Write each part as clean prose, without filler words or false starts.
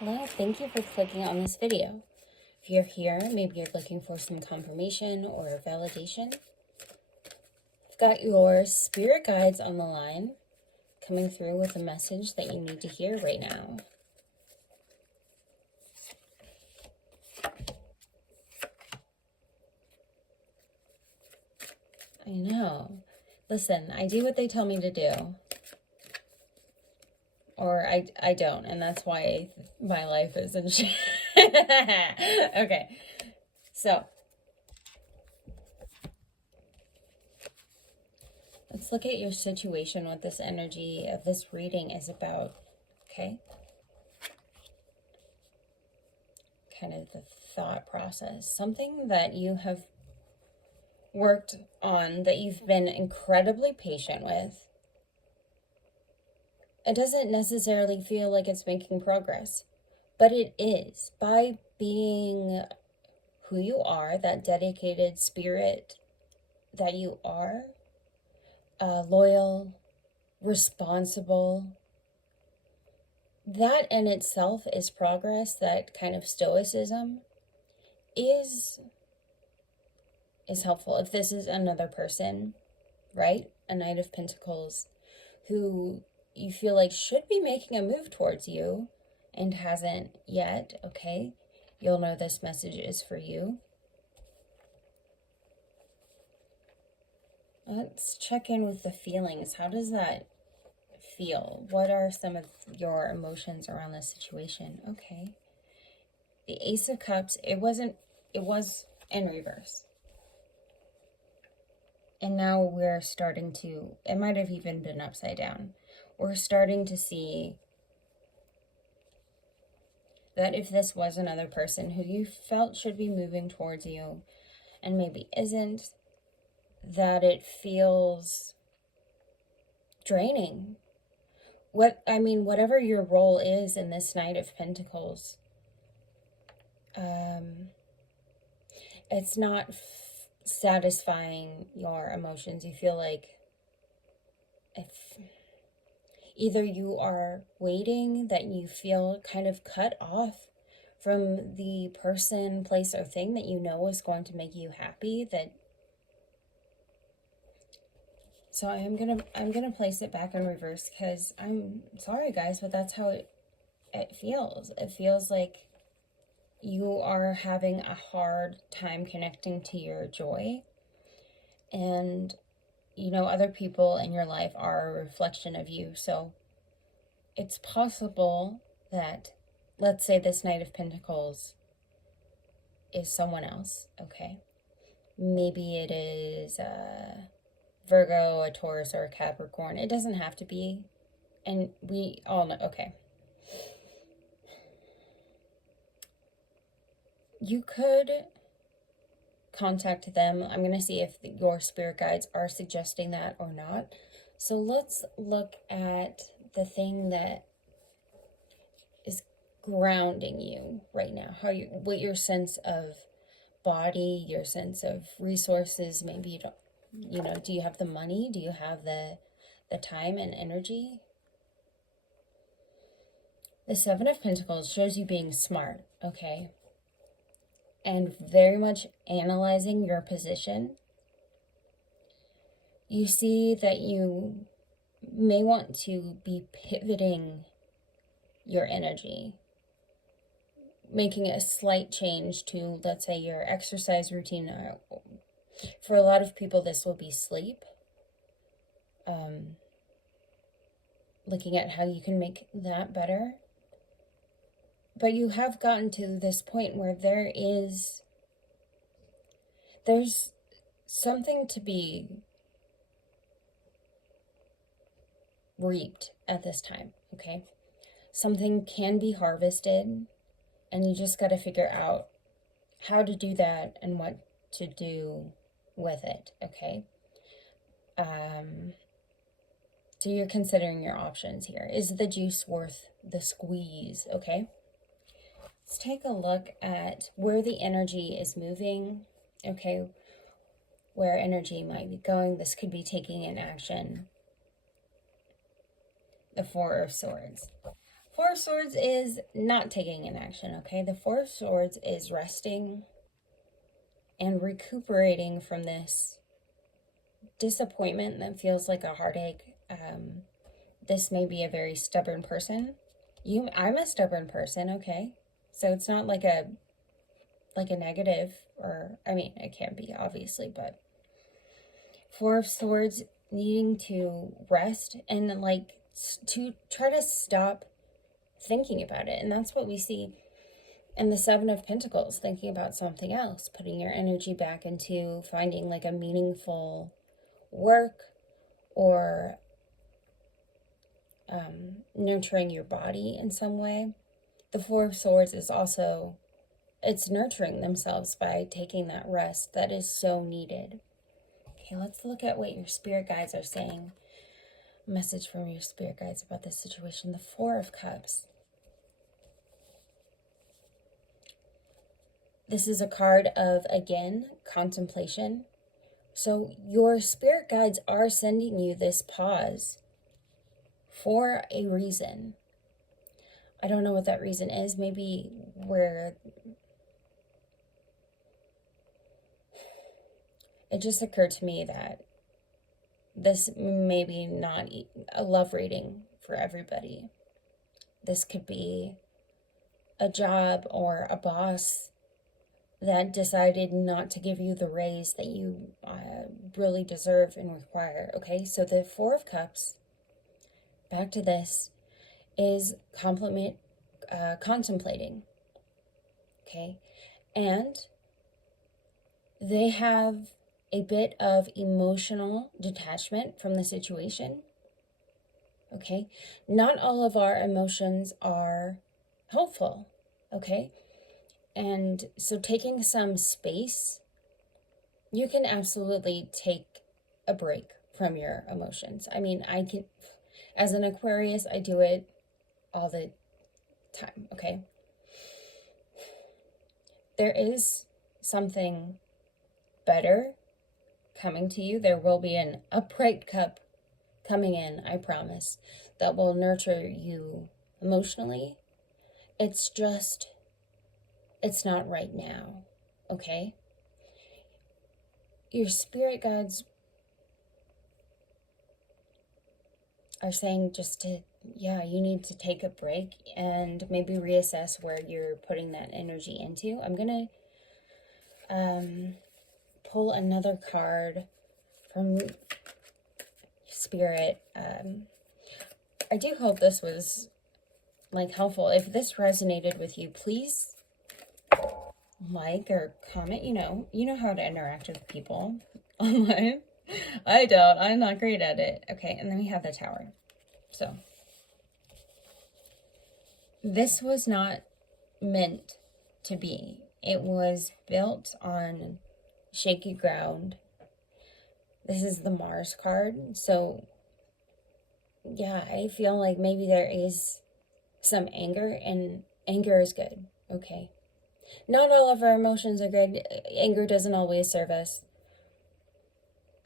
Hello, thank you for clicking on this video. If you're here, maybe you're looking for some confirmation or validation. I've got your spirit guides on the line, coming through with a message that you need to hear right now. I know. Listen, I do what they tell me to do. Or I don't, and that's why my life is in shit. Okay, so let's look at your situation, what this energy of this reading is about, okay? Kind of the thought process. Something that you have worked on, that you've been incredibly patient with. It doesn't necessarily feel like it's making progress, but it is. By being who you are, that dedicated spirit that you are, loyal, responsible, that in itself is progress. That kind of stoicism is helpful. If this is another person, right? A Knight of Pentacles who you feel like should be making a move towards you and hasn't yet, okay? You'll know this message is for you. Let's check in with the feelings. How does that feel? What are some of your emotions around this situation? Okay. The Ace of Cups, it was in reverse. And now we're starting to, it might have even been upside down. We're starting to see that if this was another person who you felt should be moving towards you and maybe isn't, that it feels draining. Whatever your role is in this Knight of Pentacles, it's not satisfying your emotions. You feel like if either you are waiting, that you feel kind of cut off from the person, place, or thing that you know is going to make you happy. So I'm gonna place it back in reverse, because I'm sorry guys, but that's how it feels. It feels like you are having a hard time connecting to your joy, and other people in your life are a reflection of you. So it's possible that, let's say this Knight of Pentacles is someone else, okay? Maybe it is Virgo, a Taurus, or a Capricorn. It doesn't have to be. And we all know, okay. You could contact them. I'm going to see if your spirit guides are suggesting that or not. So let's look at the thing that is grounding you right now. What your sense of body, your sense of resources. Maybe you don't, do you have the money? Do you have the time and energy? The Seven of Pentacles shows you being smart, okay? And very much analyzing your position. You see that you may want to be pivoting your energy, making a slight change to, let's say, your exercise routine. For a lot of people, this will be sleep. Looking at how you can make that better. But you have gotten to this point where there's something to be reaped at this time, okay? Something can be harvested, and you just got to figure out how to do that and what to do with it, okay? So you're considering your options here. Is the juice worth the squeeze, okay? Let's take a look at where the energy is moving, okay? Where energy might be going. This could be taking an action. The Four of Swords. Four of Swords is not taking an action, okay? The Four of Swords is resting and recuperating from this disappointment that feels like a heartache. This may be a very stubborn person. I'm a stubborn person, okay? So it's not like a negative, or I mean, it can be obviously, but Four of Swords needing to rest and like to try to stop thinking about it. And that's what we see in the Seven of Pentacles, thinking about something else, putting your energy back into finding like a meaningful work, or nurturing your body in some way. The Four of Swords is also, it's nurturing themselves by taking that rest that is so needed. Okay, let's look at what your spirit guides are saying. Message from your spirit guides about this situation. The Four of Cups. This is a card of, again, contemplation. So your spirit guides are sending you this pause for a reason. I don't know what that reason is. Maybe where it just occurred to me that this may be not a love reading for everybody. This could be a job or a boss that decided not to give you the raise that you really deserve and require. Okay, so the Four of Cups, back to this, is contemplating. Okay, and they have a bit of emotional detachment from the situation. Okay, not all of our emotions are helpful. Okay, and so taking some space, you can absolutely take a break from your emotions. I mean, I can, as an Aquarius, I do it all the time, okay? There is something better coming to you. There will be an upright cup coming in, I promise, that will nurture you emotionally. It's just, it's not right now, okay? Your spirit guides are saying just to, yeah, you need to take a break and maybe reassess where you're putting that energy into. I'm going to pull another card from Spirit. I do hope this was like helpful. If this resonated with you, please like or comment. You know how to interact with people online. I don't. I'm not great at it. Okay, and then we have the Tower. So this was not meant to be. It was built on shaky ground. This is the Mars card. So yeah, I feel like maybe there is some anger, and anger is good. Okay. Not all of our emotions are good. Anger doesn't always serve us.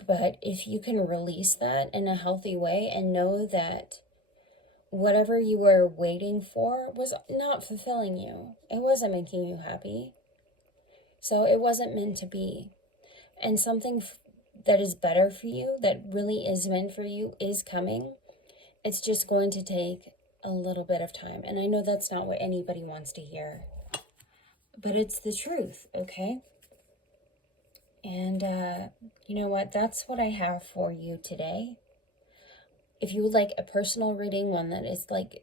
But if you can release that in a healthy way and know that whatever you were waiting for was not fulfilling you, it wasn't making you happy, so it wasn't meant to be. And something that is better for you, that really is meant for you, is coming. It's just going to take a little bit of time. And I know that's not what anybody wants to hear, but it's the truth, okay? And you know what? That's what I have for you today. If you would like a personal reading, one that is like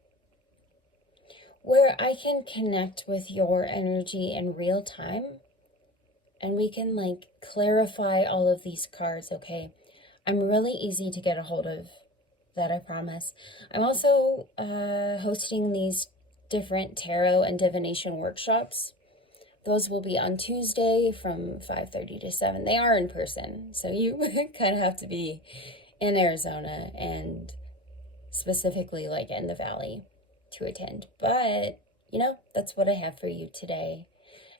where I can connect with your energy in real time, and we can like clarify all of these cards, okay? I'm really easy to get a hold of, that I promise. I'm also hosting these different tarot and divination workshops. Those will be on Tuesday from 5:30 to 7. They are in person, so you kind of have to be in Arizona and specifically like in the Valley to attend. But, that's what I have for you today.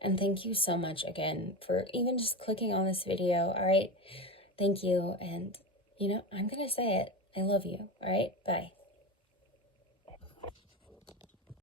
And thank you so much again for even just clicking on this video, all right? Thank you. And, I'm going to say it. I love you, all right? Bye.